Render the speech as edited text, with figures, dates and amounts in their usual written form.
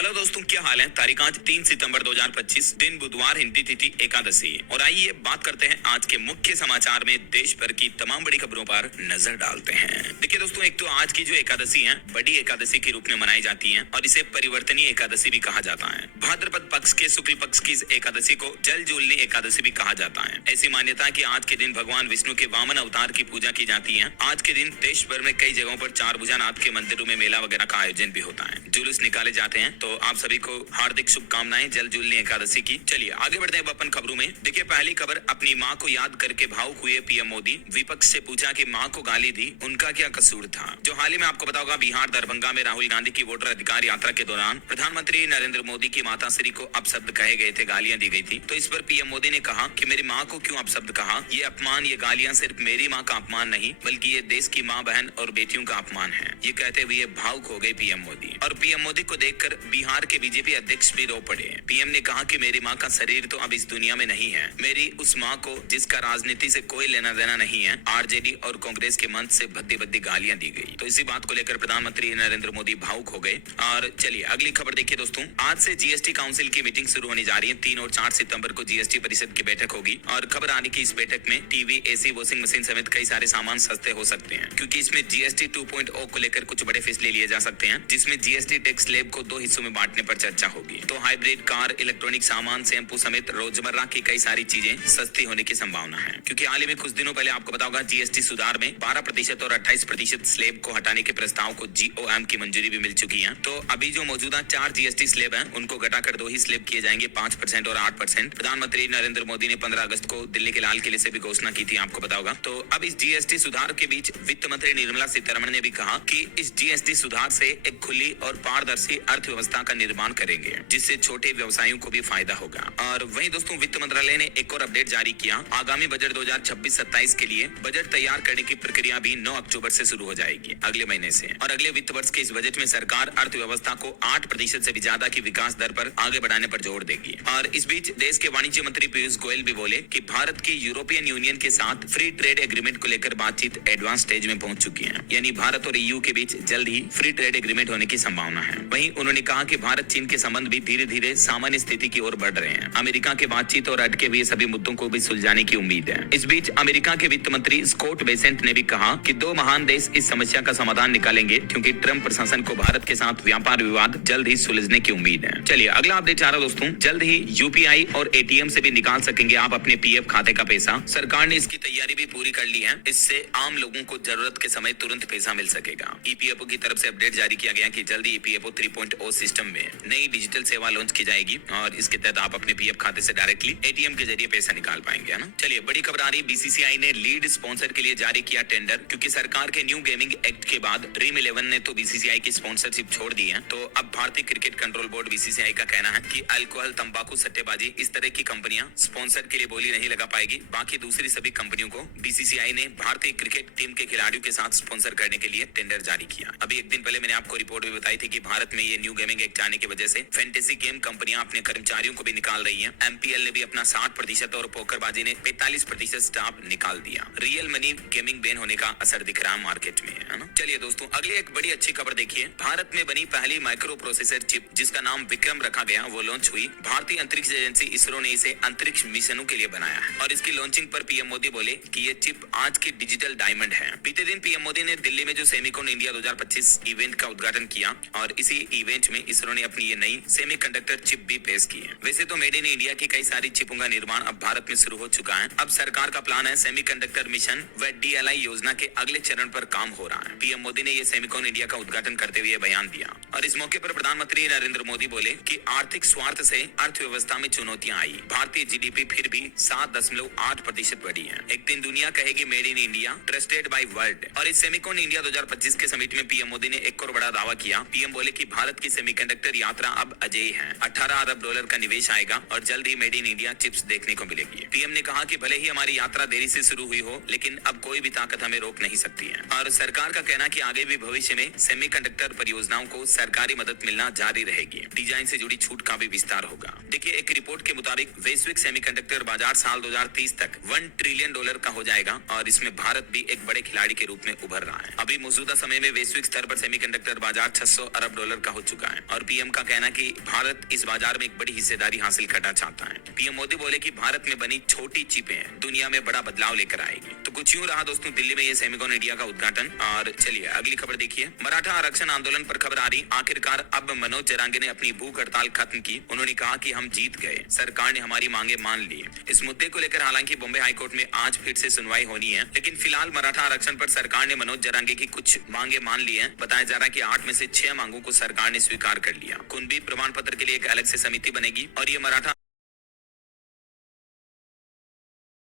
Hello दोस्तों, क्या हाल है। तारीख आज 3 सितंबर 2025, दिन बुधवार, हिंदी तिथि एकादशी। और आइए बात करते हैं आज के मुख्य समाचार में देश भर की तमाम बड़ी खबरों पर नजर डालते हैं। देखिए दोस्तों, एक तो आज की जो एकादशी है बड़ी एकादशी के रूप में मनाई जाती है और इसे परिवर्तनीय एकादशी भी कहा जाता है। भाद्रपद पक्ष के शुक्ल पक्ष की इस एकादशी को जल जूलनी एकादशी भी कहा जाता है। ऐसी मान्यता है कि आज के दिन भगवान विष्णु के वामन अवतार की पूजा की जाती है। आज के दिन देश भर में कई जगहों पर चार भुजानाथ के मंदिरों में मेला वगैरह का आयोजन भी होता है, जुलूस निकाले जाते हैं। तो आप सभी को हार्दिक शुभकामनाएं जल जूलनी एकादशी की। चलिए आगे बढ़ते हैं अपन खबरों में। देखिए पहली खबर, अपनी मां को याद करके भावुक हुए पीएम मोदी। विपक्ष से पूछा कि मां को गाली दी, उनका क्या कसूर था। जो हाल ही में आपको पता होगा, बिहार दरभंगा में राहुल गांधी की वोटर अधिकार यात्रा के दौरान प्रधानमंत्री नरेंद्र मोदी की माताश्री को अपशब्द कहे गए थे, गालियां दी गई थी। तो इस पर पीएम मोदी ने कहा कि मेरी मां को क्यों अपशब्द कहा। ये अपमान, ये गालियां सिर्फ मेरी मां का अपमान नहीं, बल्कि ये देश की मां, बहन और बेटियों का अपमान है। ये कहते हुए भावुक हो गए पीएम मोदी। और पीएम मोदी को देखकर बिहार के बीजेपी अध्यक्ष भी रो पड़े। पीएम ने कहा कि मेरी मां का शरीर तो अब इस दुनिया में नहीं है। मेरी उस मां को जिसका राजनीति से कोई लेना देना नहीं है। आरजेडी और कांग्रेस के मंच से भद्दी भद्दी गालियां दी गई। तो इसी बात को लेकर प्रधानमंत्री नरेंद्र मोदी भावुक हो गए। और चलिए अगली खबर देखिए दोस्तों, आज से जीएसटी काउंसिल की मीटिंग शुरू होने जा रही है। 3 और 4 सितंबर को जीएसटी परिषद की बैठक होगी और खबर आने की इस बैठक में टीवी, एसी, वॉशिंग मशीन समेत कई सारे सामान सस्ते हो सकते हैं, क्योंकि इसमें जीएसटी 2.0 को लेकर कुछ बड़े फैसले लिए जा सकते हैं, जिसमें जीएसटी टैक्स स्लैब को 2 हिस्सों में बांटने पर चर्चा होगी। तो हाइब्रिड कार, इलेक्ट्रॉनिक सामान, शैम्पू समेत रोजमर्रा की कई सारी चीजें सस्ती होने की संभावना है। क्योंकि हाल ही में कुछ दिनों पहले आपको पता होगा, जीएसटी सुधार में 12% और 28% स्लैब को हटाने के प्रस्ताव को जीओएम की मंजूरी भी मिल चुकी है। तो अभी जो मौजूदा 4 जीएसटी स्लैब हैं, उनको घटाकर 2 ही स्लैब किए जाएंगे, 5% और 8%। प्रधानमंत्री नरेंद्र मोदी ने 15 अगस्त को दिल्ली के लाल किले से भी घोषणा की थी, आपको पता होगा। तो अब इस जीएसटी सुधार के बीच वित्त मंत्री निर्मला सीतारमण ने भी कहा कि इस जीएसटी सुधार से एक खुली और पारदर्शी अर्थव्यवस्था का निर्माण करेंगे, जिससे छोटे व्यवसायियों को भी फायदा होगा। और वहीं दोस्तों, वित्त मंत्रालय ने एक और अपडेट जारी किया। आगामी बजट 2026-27 के लिए बजट तैयार करने की प्रक्रिया भी 9 अक्टूबर से शुरू हो जाएगी, अगले महीने से। और अगले वित्त वर्ष के इस बजट में सरकार अर्थव्यवस्था को 8% से भी ज्यादा की विकास दर पर आगे बढ़ाने पर जोर देगी। और इस बीच देश के वाणिज्य मंत्री पीयूष गोयल भी बोले कि भारत की यूरोपियन यूनियन के साथ फ्री ट्रेड एग्रीमेंट को लेकर बातचीत एडवांस स्टेज में पहुंच चुकी है। यानी भारत और ईयू के बीच जल्द ही फ्री ट्रेड एग्रीमेंट होने की संभावना है। वहीं उन्होंने कहा कि भारत चीन के संबंध भी धीरे धीरे सामान्य स्थिति की ओर बढ़ रहे हैं। अमेरिका के बातचीत और अटके हुए सभी मुद्दों को भी सुलझाने की उम्मीद है। इस बीच अमेरिका के वित्त मंत्री स्कॉट बेसेंट ने भी कहा कि 2 महान देश इस समस्या का समाधान निकालेंगे, क्योंकि ट्रंप प्रशासन को भारत के साथ व्यापार विवाद जल्द ही सुलझने की उम्मीद है। चलिए अगला अपडेट आ रहा दोस्तों, जल्द ही यूपीआई और एटीएम से भी निकाल सकेंगे आप अपने पीएफ खाते का पैसा। सरकार ने इसकी तैयारी भी पूरी कर ली है। इससे आम लोगों को जरूरत के समय तुरंत पैसा मिल सकेगा। ईपीएफओ की तरफ से अपडेट जारी किया गया कि जल्द ही ईपीएफओ 3.0 सिस्टम में नई डिजिटल सेवा लॉन्च की जाएगी और इसके तहत आप अपने पीएफ खाते से डायरेक्टली एटीएम के जरिए पैसा निकाल पाएंगे, है ना। चलिए बड़ी खबर आ रही, बीसीसीआई ने लीड स्पॉन्सर के लिए जारी किया टेंडर। क्योंकि सरकार के न्यू गेमिंग एक्ट के बाद ड्रीम 11 ने तो बीसीसीआई की स्पॉन्सरशिप छोड़ दी है। तो अब भारतीय क्रिकेट कंट्रोल बोर्ड बीसीसीआई का कहना है कि अल्कोहल, तंबाकू, सट्टेबाजी, इस तरह की कंपनियां स्पॉन्सर के लिए बोली नहीं लगा पाएगी। बाकी दूसरी सभी कंपनियों को बीसीसीआई ने भारतीय क्रिकेट टीम के खिलाड़ियों के साथ स्पॉन्सर करने के लिए टेंडर जारी किया। अभी एक दिन पहले मैंने आपको रिपोर्ट भी बताई थी कि भारत में ये न्यू गेमिंग एक्ट आने की वजह से फैंटेसी गेम कंपनियां अपने कर्मचारियों को भी निकाल रही हैं। एमपीएल ने भी अपना 60% और पोकरबाजी ने 45% स्टाफ निकाल दिया। रियल मनी गेमिंग बैन होने का असर दिख रहा है मार्केट में, है ना। चलिए दोस्तों, अगली एक बड़ी अच्छी खबर देखिए। भारत में बनी पहली माइक्रो प्रोसेसर चिप, जिसका नाम विक्रम रखा गया, वो लॉन्च हुई। भारतीय अंतरिक्ष एजेंसी इसरो ने इसे अंतरिक्ष मिशनों के लिए बनाया है। और इसकी लॉन्चिंग पर पीएम मोदी बोले कि ये चिप आज की डिजिटल डायमंड है। बीते दिन पीएम मोदी ने दिल्ली में जो सेमिकॉन इंडिया 2025 इवेंट का उद्घाटन किया और इसी इवेंट में इसरो ने अपनी ये नई सेमीकंडक्टर चिप भी पेश की है। वैसे तो मेड इन इंडिया की कई सारी चिपों का निर्माण अब भारत में शुरू हो चुका है। अब सरकार का प्लान है सेमीकंडक्टर मिशन व डीएलआई योजना के अगले चरण पर काम हो रहा है। पीएम मोदी ने ये सेमिकॉन इंडिया का उद्घाटन करते हुए बयान दिया। और इस मौके पर प्रधानमंत्री नरेंद्र मोदी बोले कि आर्थिक स्वार्थ से अर्थव्यवस्था में चुनौतियां आई। भारतीय जीडीपी फिर भी 7.8% बढ़ी है। एक दिन दुनिया कहेगी made in India, trusted bye world. और इस सेमिकॉन इंडिया 2025 के समिट में पीएम मोदी ने एक और बड़ा दावा किया। पीएम बोले कि भारत की सेमीकंडक्टर यात्रा अब अजेय है। 18 अरब डॉलर का निवेश आएगा और जल्द he made in India chips देखने को मिलेगी। पीएम ने कहा कि भले ही हमारी यात्रा देरी से शुरू हुई हो, लेकिन अब कोई भी ताकत हमें रोक नहीं सकती है। और सरकार का कहना कि आगे भी भविष्य में सेमीकंडक्टर परियोजनाओं को सरकारी मदद मिलना जारी रहेगी। डिजाइन से जुड़ी छूट का भी विस्तार होगा। देखिए, एक रिपोर्ट के मुताबिक वैश्विक सेमीकंडक्टर बाजार साल 2030 तक $1 ट्रिलियन का हो जाएगा और इसमें भारत भी एक बड़े खिलाड़ी के रूप में उभर रहा है। अभी मौजूदा समय में वैश्विक स्तर पर सेमीकंडक्टर बाजार $600 अरब का हो चुका है और पीएम का कहना कि भारत इस बाजार में एक बड़ी हिस्सेदारी हासिल करना चाहता है। पीएम मोदी बोले कि भारत में बनी छोटी चिपें दुनिया में बड़ा बदलाव लेकर आएगी। तो कुछ यूं रहा दोस्तों दिल्ली में ये सेमिकॉन इंडिया का उद्घाटन। और चलिए अगली खबर देखिए। मराठा आरक्षण आंदोलन पर खबर आ रही। आखिरकार अब मनोज जरांगे ने अपनी भूख हड़ताल खत्म की। उन्होंने कहा कि हम जीत गए, सरकार ने हमारी मांगे मान ली। इस मुद्दे को लेकर हालांकि बॉम्बे हाईकोर्ट में आज फिर से सुनवाई होनी है, लेकिन फिलहाल मराठा आरक्षण पर सरकार ने मनोज जरांगे की कुछ मांगे मान ली हैं। बताया जा रहा है कि 8 में से 6 मांगों को सरकार ने स्वीकार कर लिया। कुणबी प्रमाण पत्र के लिए एक अलग से समिति बनेगी और ये मराठा